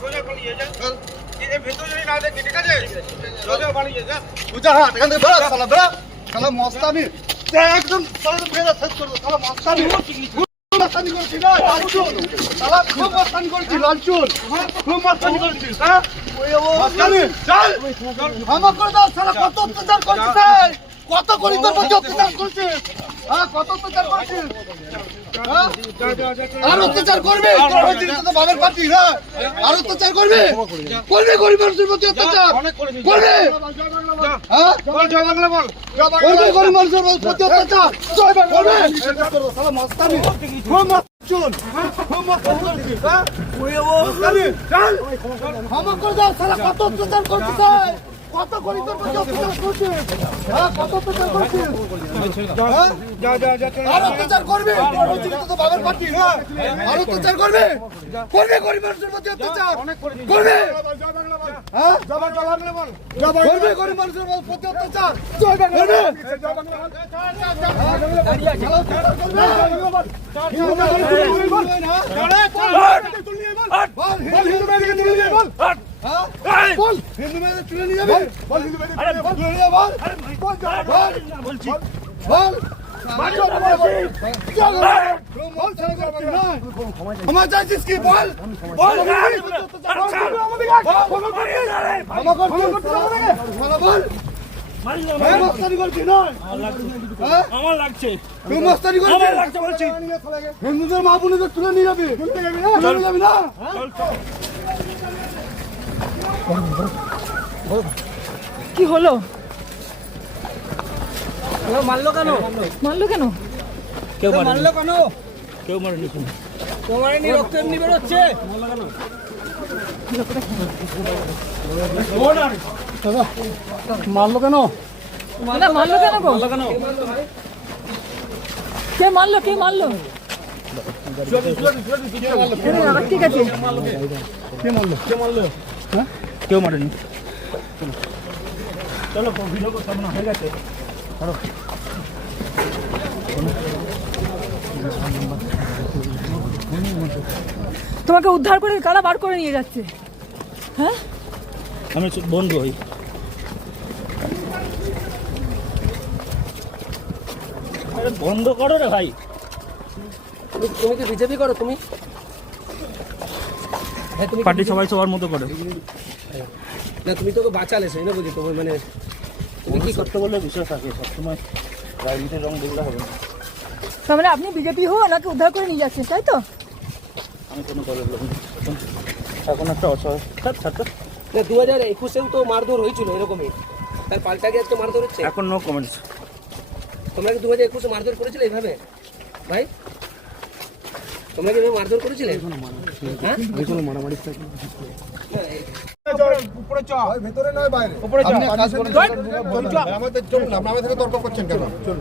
সোজা পালিয়ে যা এই ভেতর যদি না দেখি ঠিক আছে সোজা পালিয়ে যা বুঝা হাট এখান থেকে বেরো শালা বেরো শালা মস্তানি একদম শালা ফেরা শেষ করবো শালা মস্তানি মস্তানি করছিস না লালচুন শালা খুব মস্তানি করছিস লালচুন খুব মস্তানি করছিস হ্যাঁ মস্তানি চল ক্ষমা করে দাও শালা কত অত্যাচার করছিস কত করি তোর প্রতি অত্যাচার করছিস হ্যাঁ কত অত্যাচার করছিস আর অত্যাচার করবে তোর হয়েছিল তো বাবার পার্টি না আর অত্যাচার করবে করবে গরিব মানুষের প্রতি অত্যাচার করবে হ্যাঁ জয় বাংলা বল করবে গরিব মানুষের প্রতি অত্যাচার জয় বাংলা করবে শালা মস্তানি খুব মস্তুন খুব মস্তানি করছিস হ্যাঁ মস্তানি চল ক্ষমা করে দাও শালা কত অত্যাচার করছিস কত গরিব তোর প্রতি অত্যাচার করছিস হ্যাঁ কত অত্যাচার করছিস আর অত্যাচার করবে তোর হয়েছিল তো বাবার পার্টি না আর অত্যাচার করবে করবে গরিব মানুষের প্রতি অত্যাচার করবে হ্যাঁ করবে গরিব মানুষের প্রতি অত্যাচার করবে হিন্দু মেয়েদের তুলে নিয়ে যাবে ক্ষমা চাইছিস কি বল আমার লাগছে হিন্দুদের মা বোনদের তুলে নিয়ে যাবি যাবি না কি হলো মারলো কেন মারলো কেন কেউ মারলো কেন কেউ মারেনি কেউ মারেনি রক্ত এমনি বেরোচ্ছে মারলো কেন না মারলো কেন গো কে মারলো ঠিক আছে কেউ মারেনি চলো ভিডিও সামনে হয়ে গেছে তোমাকে উদ্ধার করে কারা বার করে নিয়ে যাচ্ছে হ্যাঁ আমি বন্ধু হই বন্ধ করো রে ভাই তুমি কি বিজেপি করো তুমি পার্টি সবাই সবার মতো করে না তুমি তোকে বাঁচালে সেই না বুঝি তোমার মানে তুমি কি করতে বললে বিশ্বাস থাকে সবসময় রাজনীতির রং বললে হবে না তার মানে আপনি বিজেপি হো ওনাকে উদ্ধার করে নিয়ে যাচ্ছেন তাই তো আমি কোনো দলের লোক না। এখন একটা অসহায় না 2021-এও তো মারধর হয়েছিল এরকমই তার পাল্টা গিয়ে তো মারধর হচ্ছে এখন নো কমেন্টস তোমরা কি 2021-এ মারধর করেছিলে এইভাবে ভাই তোমরা কি মারধর করেছিলে হ্যাঁ মারামারি উপরে চ ভেতরে নয় বাইরে উপরে চ আপনি কাজ করুন আমাদের চলুন আমাদের থেকে তর্ক করছেন কেন চলুন